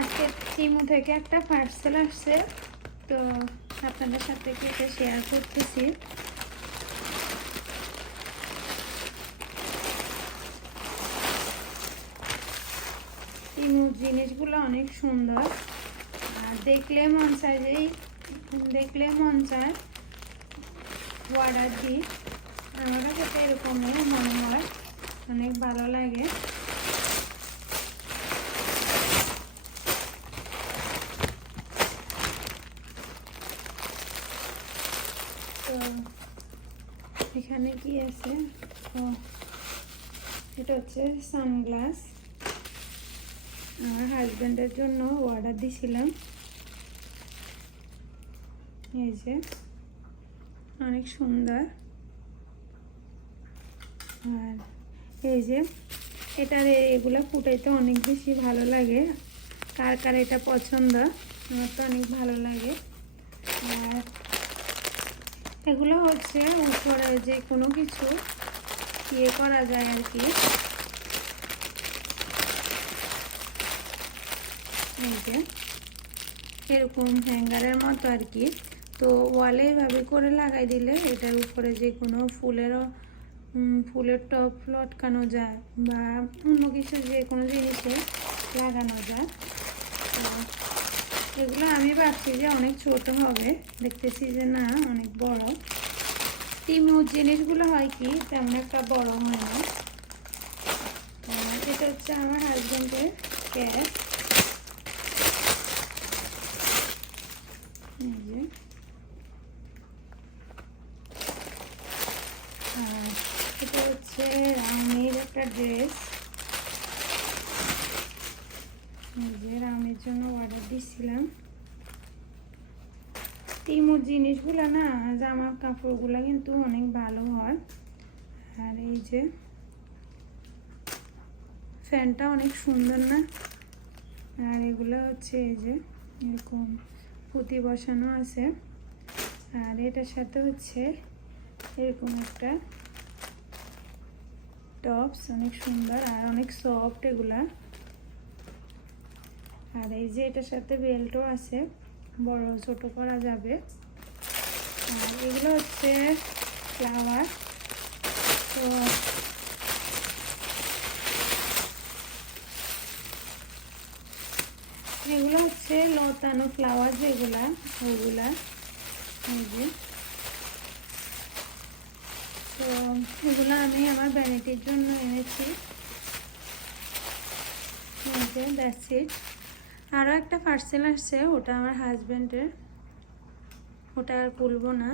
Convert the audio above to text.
আজকে টিমু থেকে একটা পার্সেল আসছে, তো আপনাদের সাথে এটা শেয়ার করতেছি। টিমুর জিনিসগুলো অনেক সুন্দর, আর দেখলে মন চায় অর্ডার দিই। আমার কাছে এরকমই মনে হয়, অনেক ভালো লাগে। তো এখানে কি আছে? এটা হচ্ছে সানগ্লাস, আমার হাজব্যান্ডের জন্য অর্ডার দিয়েছিলাম। এই যে অনেক সুন্দর, আর এই যে এগুলো ফুটাইতে অনেক বেশি ভালো লাগে। কার কার এটা পছন্দ? আমার তো অনেক ভালো লাগে। আর এগুলো হচ্ছে উপরে যে কোনো কিছু ইয়ে করা যায় আর কি। এই যে এরকম হ্যাঙ্গারের মতো আর কি। তো ওয়ালে এভাবে করে লাগাই দিলে এটার উপরে যে কোনো ফুলের টপ লটকানো যায়, বা অন্য কিছু যে কোনো জিনিসে লাগানো যায়। তো এগুলো আমি ভাবছি যে অনেক ছোট হবে, দেখতেছি যে না, অনেক বড়। টিমুর জিনিসগুলো হয় কি তেমন একটা বড় হয় না। এটা হচ্ছে আমার হাজব্যান্ডের ক্যাশ। এই যে এটা হচ্ছে রামের একটা ড্রেস, যে রামের জন্য অর্ডার দিচ্ছিলাম। টিমুর জিনিসগুলো না, জামা কাপড়গুলো কিন্তু অনেক ভালো হয়। আর এই যে ফ্যানটা অনেক সুন্দর না? আর এগুলো হচ্ছে এই যে এরকম পুঁতি বসানো আছে। আর এটার সাথে হচ্ছে এরকম একটা টপস, অনেক সুন্দর আর অনেক সফট এগুলা। আর এই যে এটার সাথে বেল্টও আছে, বড় ছোট করা যাবে। আর এগুলো হচ্ছে ফ্লাওয়ার। তো এগুলো হচ্ছে লতানো ফ্লাওয়ার যেগুলা, ওগুলা। এই যে তো এগুলো আমি আমার ভ্যানিটির জন্য এনেছি। That's it. আরও একটা পার্সেল আসছে, ওটা আমার হাজব্যান্ডের, ওটা আর খুলবো না।